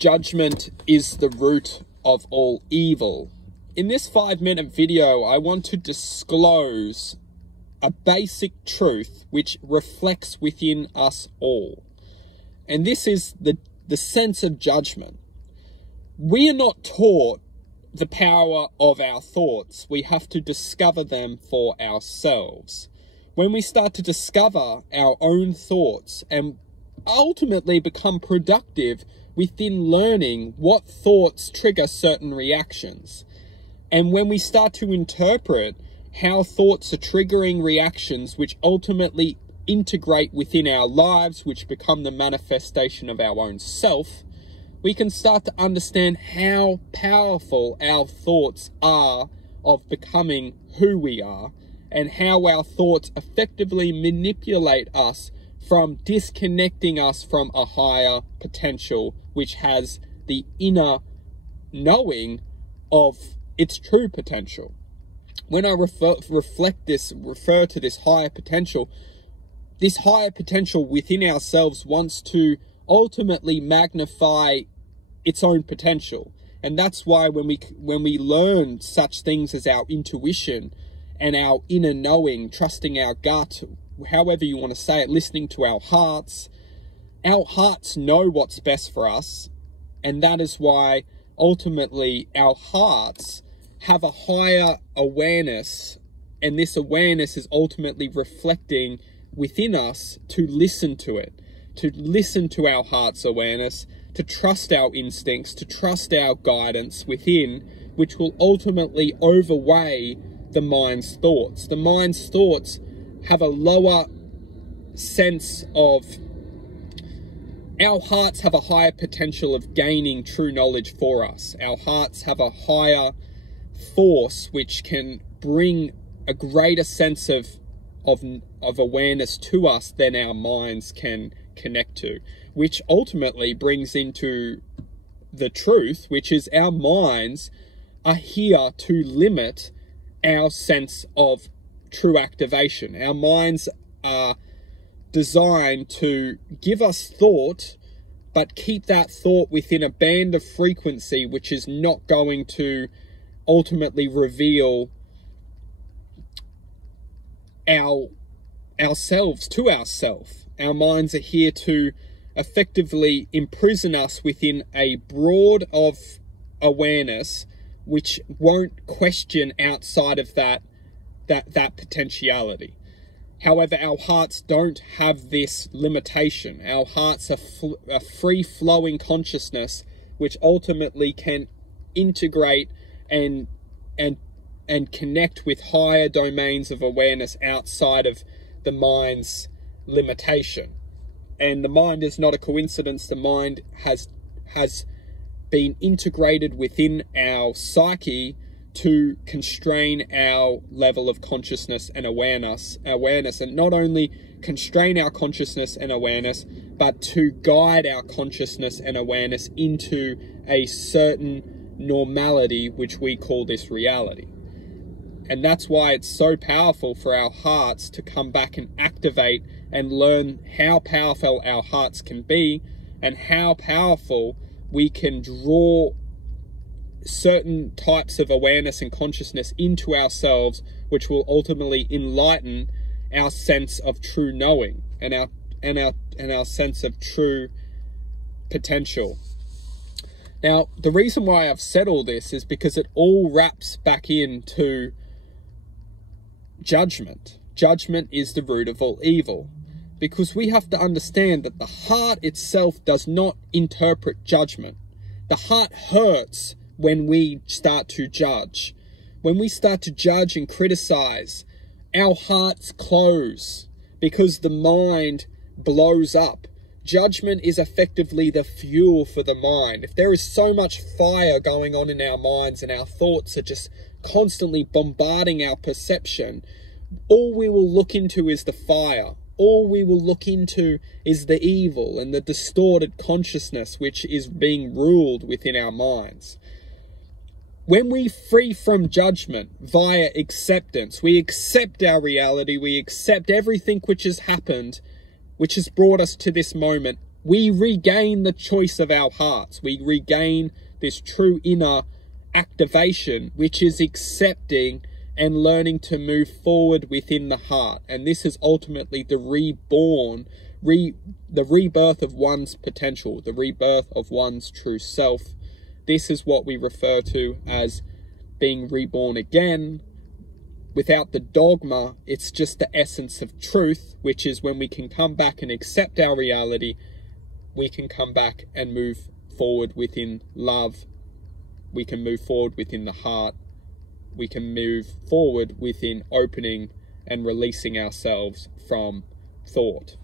Judgment is the root of all evil. In this 5-minute video, I want to disclose a basic truth which reflects within us all. And this is the sense of judgment. We are not taught the power of our thoughts. We have to discover them for ourselves. When we start to discover our own thoughts and ultimately become productive within learning what thoughts trigger certain reactions, and when we start to interpret how thoughts are triggering reactions which ultimately integrate within our lives, which become the manifestation of our own self, we can start to understand how powerful our thoughts are of becoming who we are, and how our thoughts effectively manipulate us from disconnecting us from a higher potential, which has the inner knowing of its true potential. When I refer to this higher potential within ourselves wants to ultimately magnify its own potential. And that's why when we learn such things as our intuition and our inner knowing, trusting our gut, however you want to say it, listening to our hearts know what's best for us. And that is why ultimately our hearts have a higher awareness, and this awareness is ultimately reflecting within us to listen to it, to listen to our heart's awareness, to trust our instincts, to trust our guidance within, which will ultimately overweigh the mind's thoughts. The mind's thoughts have a lower sense of, our hearts have a higher potential of gaining true knowledge for us. Our hearts have a higher force which can bring a greater sense of awareness to us than our minds can connect to, which ultimately brings into the truth, which is our minds are here to limit our sense of true activation. Our minds are designed to give us thought, but keep that thought within a band of frequency which is not going to ultimately reveal ourselves to ourselves. Our minds are here to effectively imprison us within a broad of awareness which won't question outside of that potentiality. However, our hearts don't have this limitation. Our hearts are a free-flowing consciousness which ultimately can integrate and connect with higher domains of awareness outside of the mind's limitation. And the mind is not a coincidence. The mind has been integrated within our psyche to constrain our level of consciousness and awareness, and not only constrain our consciousness and awareness, but to guide our consciousness and awareness into a certain normality, which we call this reality. And that's why it's so powerful for our hearts to come back and activate and learn how powerful our hearts can be, and how powerful we can draw certain types of awareness and consciousness into ourselves, which will ultimately enlighten our sense of true knowing and our sense of true potential. Now, the reason why I've said all this is because it all wraps back into judgment. Judgment is the root of all evil, because we have to understand that the heart itself does not interpret judgment. The heart hurts when we start to judge. When we start to judge and criticize, our hearts close because the mind blows up. Judgment is effectively the fuel for the mind. If there is so much fire going on in our minds and our thoughts are just constantly bombarding our perception, all we will look into is the fire. All we will look into is the evil and the distorted consciousness which is being ruled within our minds. When we free from judgment via acceptance, we accept our reality, we accept everything which has happened, which has brought us to this moment, we regain the choice of our hearts. We regain this true inner activation, which is accepting and learning to move forward within the heart. And this is ultimately the the rebirth of one's potential, the rebirth of one's true self. This is what we refer to as being reborn again. Without the dogma, it's just the essence of truth, which is when we can come back and accept our reality, we can come back and move forward within love. We can move forward within the heart. We can move forward within opening and releasing ourselves from thought.